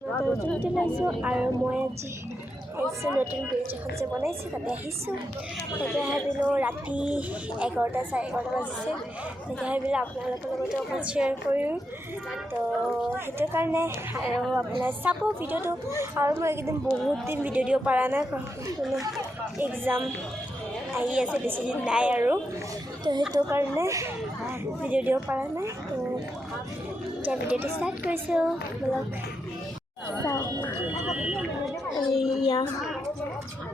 নতুনকৈ লৈছোঁ আৰু মই আজি আহিছোঁ নতুন ব্ৰিজ এখন যে বনাইছোঁ তাতে আহিছোঁ। তাকে ভাবিলোঁ ৰাতি 11টা 11:30 বাজিছে, তাকে ভাবিলোঁ আপোনালোকৰ লগতো অকণ শ্বেয়াৰ কৰিম। তো সেইটো কাৰণে আৰু আপোনাৰ চাব ভিডিঅ'টো। আৰু মই এইকেইদিন বহুত দিন ভিডিঅ' দিব পৰা নাই, মানে এক্সাম আহি আছে, বেছি দিন নাই আৰু। তো সেইটো কাৰণে ভিডিঅ' দিব পৰা নাই। তো এতিয়া ভিডিঅ'টো ষ্টাৰ্ট কৰিছোঁ বলক। Iya,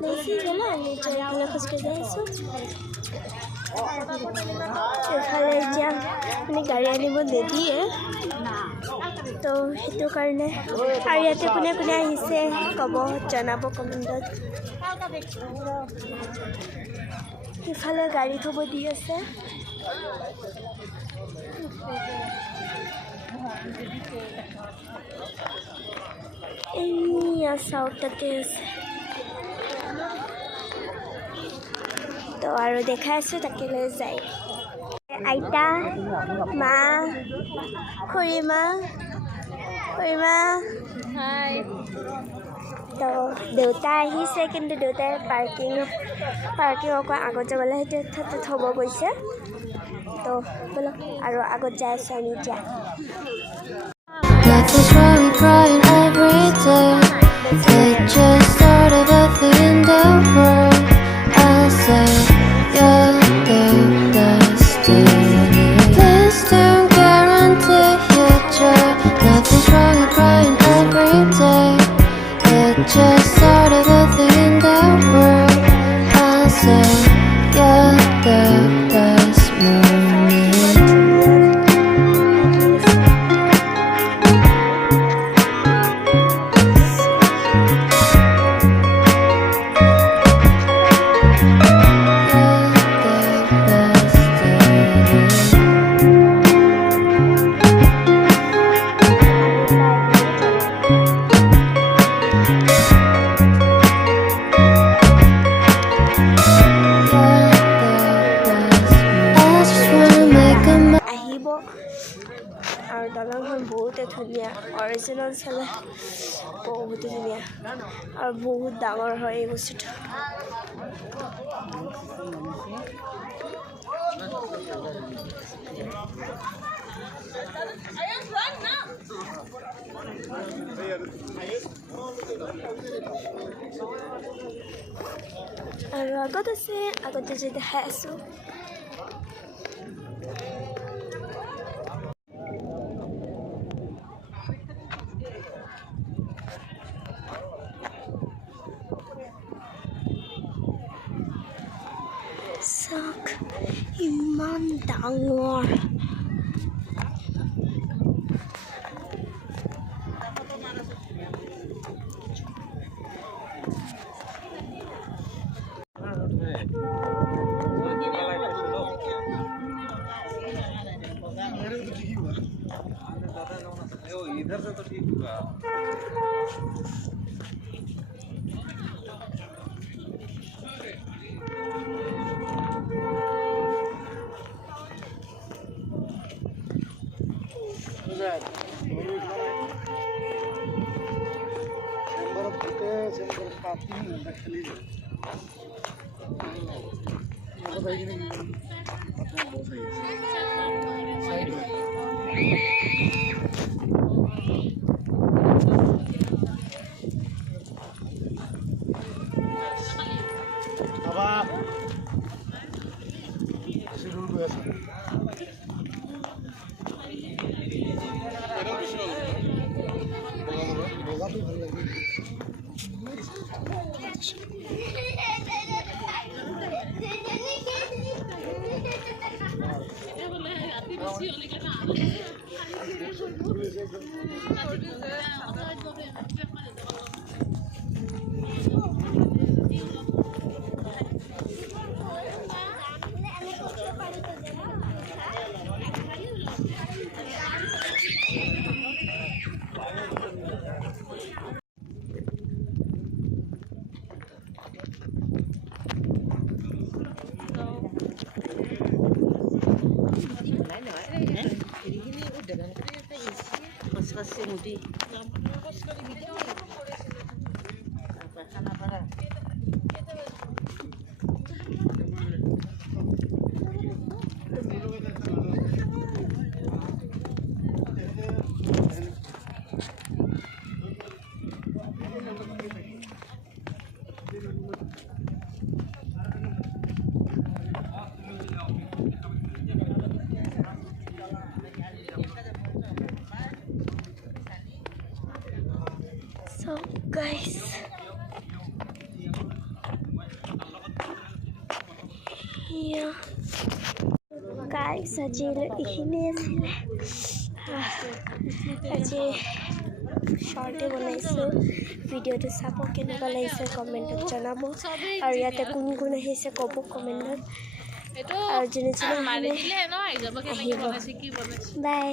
masih jalan nih kalau ke sepeda itu. Kalau aja ini গাড়ী আনিব নিদিয়ে, তো সেইটো কাৰণে। আৰু ইয়াতে কোনে কোনে আহিছে ক'ব, জনাব কমেণ্টত। ইফালে গাড়ী থ'ব দি আছে। এইয়া চাওক তাতে আছে। তো আৰু দেখাই আছোঁ, তাকে লৈ যায় আইতা, মা, খুৰীমা। তো দেউতা আহিছে, কিন্তু দেউতাই পাৰ্কিঙৰ পৰা আগত যাবলৈ সেইটো থ'ব গৈছে। তো বলক আৰু আগত যাই আছোঁ আমি এতিয়া। Life is wrong, crying every day. It just started a thing in the world. I'll say you're the destiny. Please don't guarantee your joy. Life is wrong, crying every day. It just started a thing in the world. I'll say you're the best moment. আৰু দলংখন বহুতে ধুনীয়া, original চালে বহুতে ধুনীয়া আৰু বহুত ডাঙৰ হয় এই বস্তুটো। আৰু আগতে যে দেখাই আছোঁ। চাওক ইমান ডাঙৰ। इधर से तो ठीक होगा। Mas kasi mudi. গাইছ গাইছ আজি এইখিনিয়ে আছিলে আজি শ্বৰ্টে বনাইছোঁ ভিডিঅ'টো চাব কেনেকুৱা লাগিছে কমেণ্টত জনাব আৰু ইয়াতে কোন কোন আহিছে ক'ব কমেণ্টত আৰু যোনে যোনে আহিব বাই